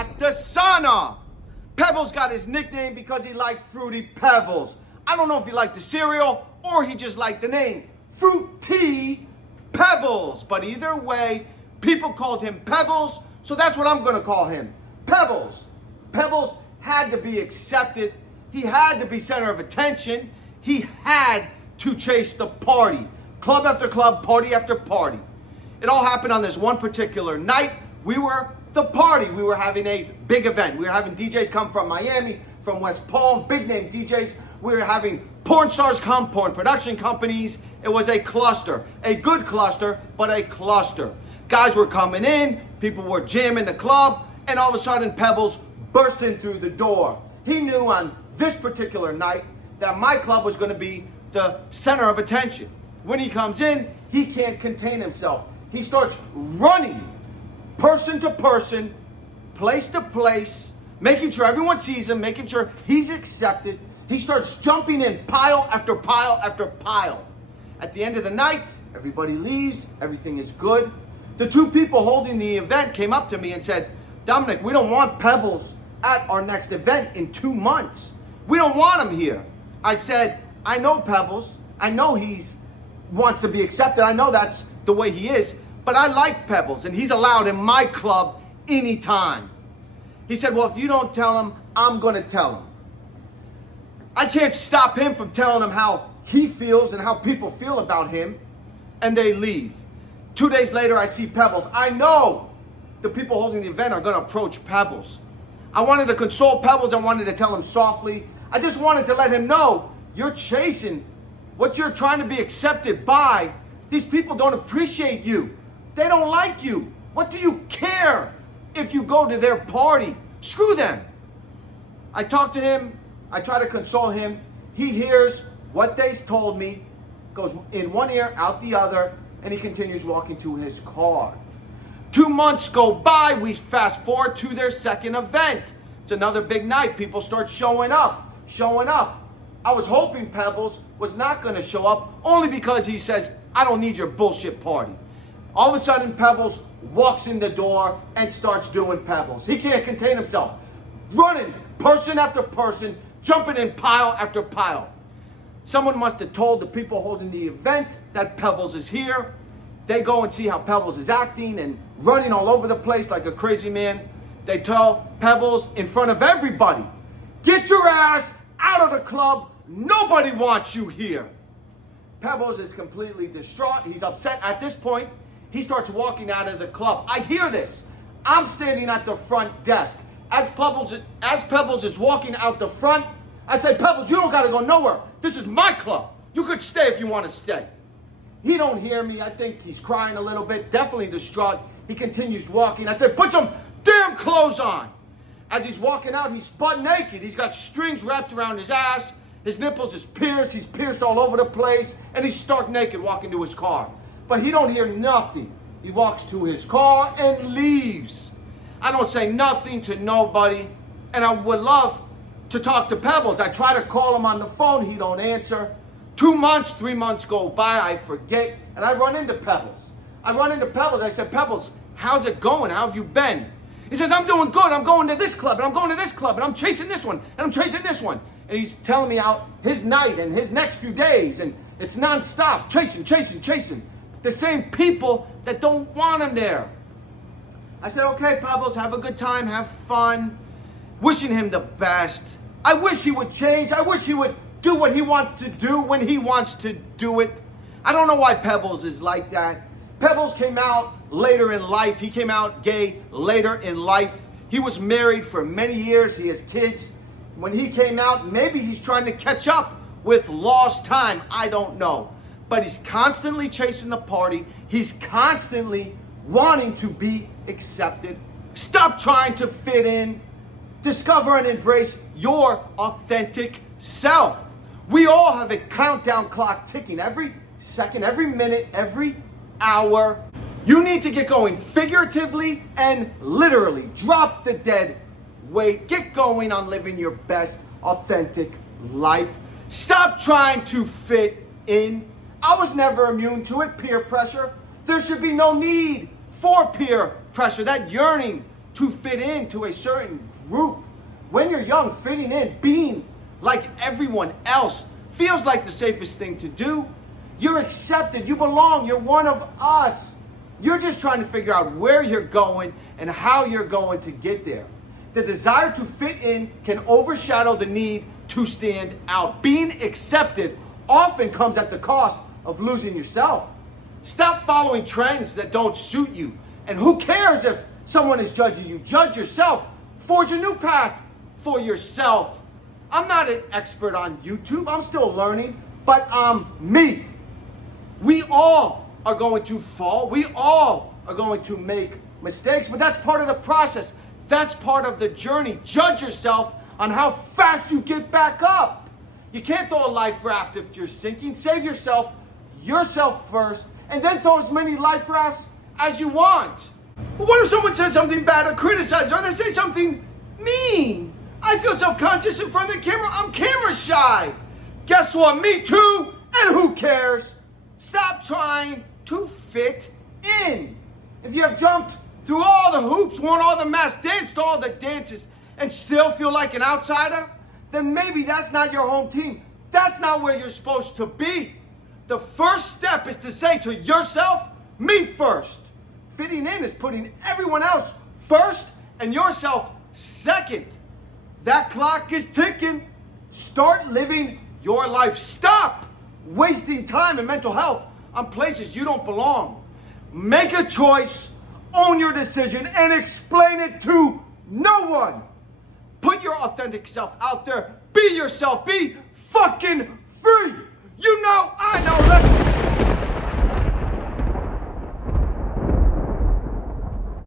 at the sauna. Pebbles got his nickname because he liked Fruity Pebbles. I don't know if he liked the cereal or he just liked the name, Fruity Pebbles. But either way, people called him Pebbles, so that's what I'm gonna call him, Pebbles. Pebbles had to be accepted. He had to be center of attention. He had to chase the party. Club after club, party after party. It all happened on this one particular night. We were the party. We were having a big event. We were having DJs come from Miami, from West Palm, big name DJs. We were having porn stars come, porn production companies. It was a cluster, a good cluster, but a cluster. Guys were coming in, people were jamming the club, and all of a sudden Pebbles burst in through the door. He knew on this particular night that my club was going to be the center of attention. When he comes in, he can't contain himself. He starts running person to person, place to place, making sure everyone sees him, making sure he's accepted. He starts jumping in pile after pile after pile. At the end of the night, everybody leaves, everything is good. The two people holding the event came up to me and said, Dominic, we don't want Pebbles at our next event in 2 months. We don't want him here. I said, I know Pebbles. I know he wants to be accepted. I know that's the way he is. But I like Pebbles, and he's allowed in my club anytime. He said, well, if you don't tell him, I'm going to tell him. I can't stop him from telling him how he feels and how people feel about him, and they leave. 2 days later, I see Pebbles. I know the people holding the event are going to approach Pebbles. I wanted to console Pebbles. I wanted to tell him softly. I just wanted to let him know you're chasing what you're trying to be accepted by. These people don't appreciate you. They don't like you. What do you care if you go to their party? Screw them. I talk to him. I try to console him. He hears what they told me, goes in one ear, out the other, and he continues walking to his car. 2 months go by. We fast forward to their second event. It's another big night. People start showing up. I was hoping Pebbles was not going to show up, only because he says, I don't need your bullshit party. All of a sudden, Pebbles walks in the door and starts doing Pebbles. He can't contain himself. Running person after person, jumping in pile after pile. Someone must have told the people holding the event that Pebbles is here. They go and see how Pebbles is acting and running all over the place like a crazy man. They tell Pebbles in front of everybody, get your ass out of the club. Nobody wants you here. Pebbles is completely distraught. He's upset. At this point, he starts walking out of the club. I hear this. I'm standing at the front desk. As Pebbles is walking out the front, I say, Pebbles, you don't got to go nowhere. This is my club. You could stay if you want to stay. He don't hear me. I think he's crying a little bit, definitely distraught. He continues walking. I said, put some damn clothes on. As he's walking out, he's butt naked. He's got strings wrapped around his ass. His nipples is pierced. He's pierced all over the place. And he's stark naked walking to his car. But he don't hear nothing. He walks to his car and leaves. I don't say nothing to nobody. And I would love to talk to Pebbles. I try to call him on the phone. He don't answer. 2 months, 3 months go by. I forget. And I run into Pebbles. I said, Pebbles, how's it going? How have you been? He says, I'm doing good. I'm going to this club, and I'm going to this club, and I'm chasing this one, and I'm chasing this one. And he's telling me how his night and his next few days, and it's nonstop, chasing. The same people that don't want him there. I said, okay, Pebbles, have a good time, have fun. Wishing him the best. I wish he would change. I wish he would do what he wants to do when he wants to do it. I don't know why Pebbles is like that. Pebbles came out later in life. He came out gay later in life. He was married for many years. He has kids. When he came out, maybe he's trying to catch up with lost time. I don't know. But he's constantly chasing the party. He's constantly wanting to be accepted. Stop trying to fit in. Discover and embrace your authentic self. We all have a countdown clock ticking every second, every minute, every hour. You need to get going figuratively and literally. Drop the dead weight. Get going on living your best authentic life. Stop trying to fit in. I was never immune to it, peer pressure. There should be no need for peer pressure. That yearning to fit into a certain group. When you're young, fitting in, being like everyone else feels like the safest thing to do. You're accepted, you belong, you're one of us. You're just trying to figure out where you're going and how you're going to get there. The desire to fit in can overshadow the need to stand out. Being accepted often comes at the cost of losing yourself. Stop following trends that don't suit you. And who cares if someone is judging you? Judge yourself. Forge a new path for yourself. I'm not an expert on YouTube. I'm still learning, but I'm me. We all are going to fall. We all are going to make mistakes, but that's part of the process. That's part of the journey. Judge yourself on how fast you get back up. You can't throw a life raft if you're sinking. Save yourself first, and then throw as many life rafts as you want. But what if someone says something bad or criticizes, or they say something mean? I feel self-conscious in front of the camera. I'm camera shy. Guess what? Me too. And who cares? Stop trying to fit in. If you have jumped through all the hoops, worn all the masks, danced all the dances, and still feel like an outsider, then maybe that's not your home team. That's not where you're supposed to be. The first step is to say to yourself, me first. Fitting in is putting everyone else first and yourself second. That clock is ticking. Start living your life. Stop wasting time and mental health on places you don't belong. Make a choice, own your decision, and explain it to no one. Put your authentic self out there. Be yourself. Be fucking free.